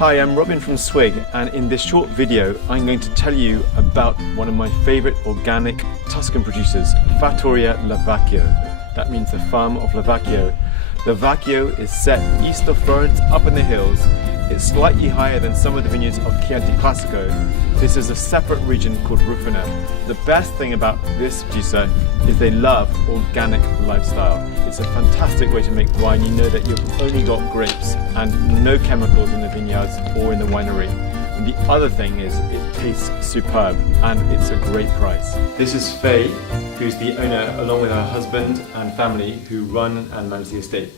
Hi, I'm Robin from Swig, and in this short video I'm going to tell you about one of my favourite organic Tuscan producers, Fattoria Lavacchio. That means the farm of Lavacchio. Lavacchio is set east of Florence, up in the hills. It's slightly higher than some of the vineyards of Chianti Classico. This is a separate region called Rufina. The best thing about this producer is they love organic lifestyle. It's a fantastic way to make wine. You know that you've only got grapes and no chemicals in the vineyards or in the winery. And the other thing is it tastes superb and it's a great price. This is Faye, who's the owner, along with her husband and family, who run and manage the estate.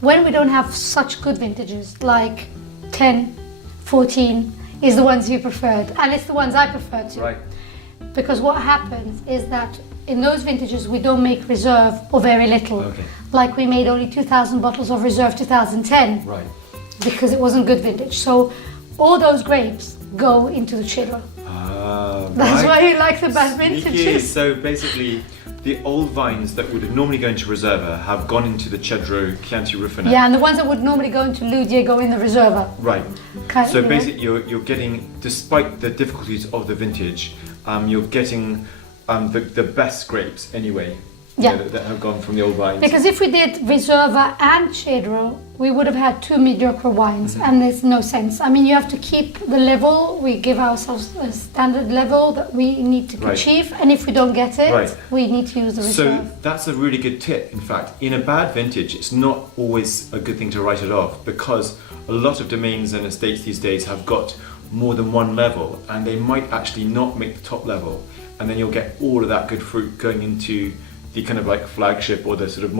When we don't have such good vintages, like 10, 14, is the ones you preferred, and it's the ones I prefer too. Right. Because what happens is that in those vintages we don't make reserve or very little. Okay. Like we made only 2,000 bottles of reserve 2010. Right. Because it wasn't good vintage. So all those grapes go into the Cedro. That's Right. why you like the bad Sneaky. vintages. So basically, the old vines that would normally go into Reserva have gone into the Cedro Chianti Rufina. Yeah, and the ones that would normally go into Ludier go in the Reserva. Right. Kind So of, basically, you're getting, despite the difficulties of the vintage, you're getting the best grapes anyway. Yeah. You know, that have gone from the old vines. Because if we did Reserva and Cedro, we would have had two mediocre wines, and there's no sense. I mean, you have to keep the level. We give ourselves a standard level that we need to achieve, and if we don't get it, we need to use the Reserve. So that's a really good tip. In fact, in a bad vintage, it's not always a good thing to write it off, because a lot of domains and estates these days have got more than one level, and they might actually not make the top level, and then you'll get all of that good fruit going into the kind of like flagship or the sort of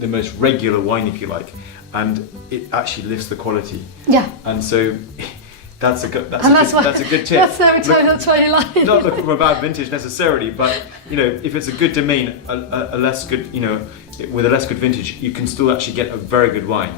the most regular wine, if you like, and it actually lifts the quality. Yeah. And so that's a good tip. That's why you like it. Not looking for a bad vintage necessarily, but you know, if it's a good domain, a less good, you know, with a less good vintage, you can still actually get a very good wine.